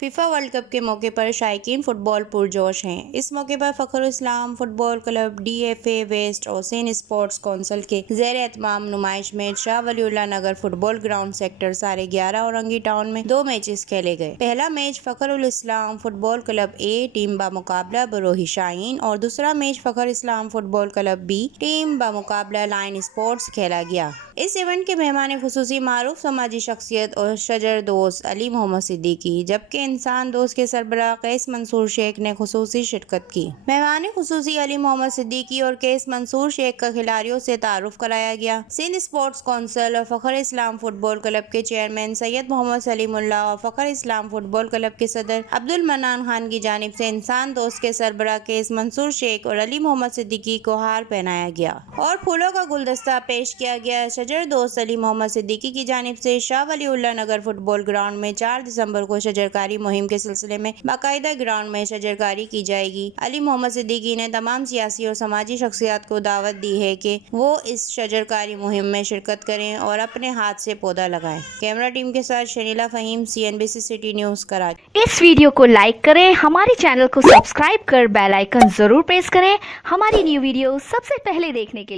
FIFA world cup के मौके पर शायकीन फुटबॉल पुरजोश हैं। इस मौके पर Fakhrul Islam football club, DFA west और सिंध स्पोर्ट्स काउंसिल के ज़ेर-ए-एहतमाम नुमाइश match Shah Waliullah Nagar football ground sector 11:30 Orangi town में 2 मैचेस खेले गए। पहला match Fakhrul Islam football club A team बामुकाबला बरोही शाहीन और दूसरा match Fakhrul Islam football club B team बामुकाबला लाइन स्पोर्ट्स खेला गया। इस इवेंट के मेहमान खुसूसी मारूफ समाजी शख्सियत और शजर दोस्त अली मोहम्मद सिद्दीकी जबकि इंसान दोस्त के सरबराह कैस मंसूर शेख ने खुसूसी शिरकत की। मेहमान खुसूसी अली मोहम्मद सिद्दीकी और कैस मंसूर शेख का खिलाड़ियों से तारुफ कराया गया। सिंध स्पोर्ट्स काउंसिल और फ़खर इस्लाम फुटबॉल क्लब के चेयरमैन सैयद मोहम्मद सलीमुल्लाह और फ़खर इस्लाम फुटबॉल क्लब के सदर अब्दुल मन्नान खान की जानिब से इंसान दोस्त के सरबराह कैस मंसूर शेख और अली मोहम्मद सिद्दीकी को हार पहनाया गया और फूलों का गुलदस्ता पेश किया गया। शजर दोस्त अली मोहम्मद सिद्दीकी की जानिब से शाह वलीउल्लाह नगर फुटबॉल ग्राउंड में 4 दिसंबर को शजरकारी मुहिम के सिलसिले में बाकायदा ग्राउंड में शजरकारी की जाएगी। अली मोहम्मद सिद्दीकी ने तमाम सियासी और समाजी शख्सियात को दावत दी है कि वो इस शजरकारी मुहिम में शिरकत करें और अपने हाथ से पौधा लगाएं। कैमरा टीम के साथ Shanila Faheem, CNBC city news, Karachi. इस वीडियो को लाइक करें, हमारे चैनल को सब्सक्राइब कर बेल आइकन जरूर प्रेस करें हमारी न्यू वीडियो सबसे पहले देखने के लिए।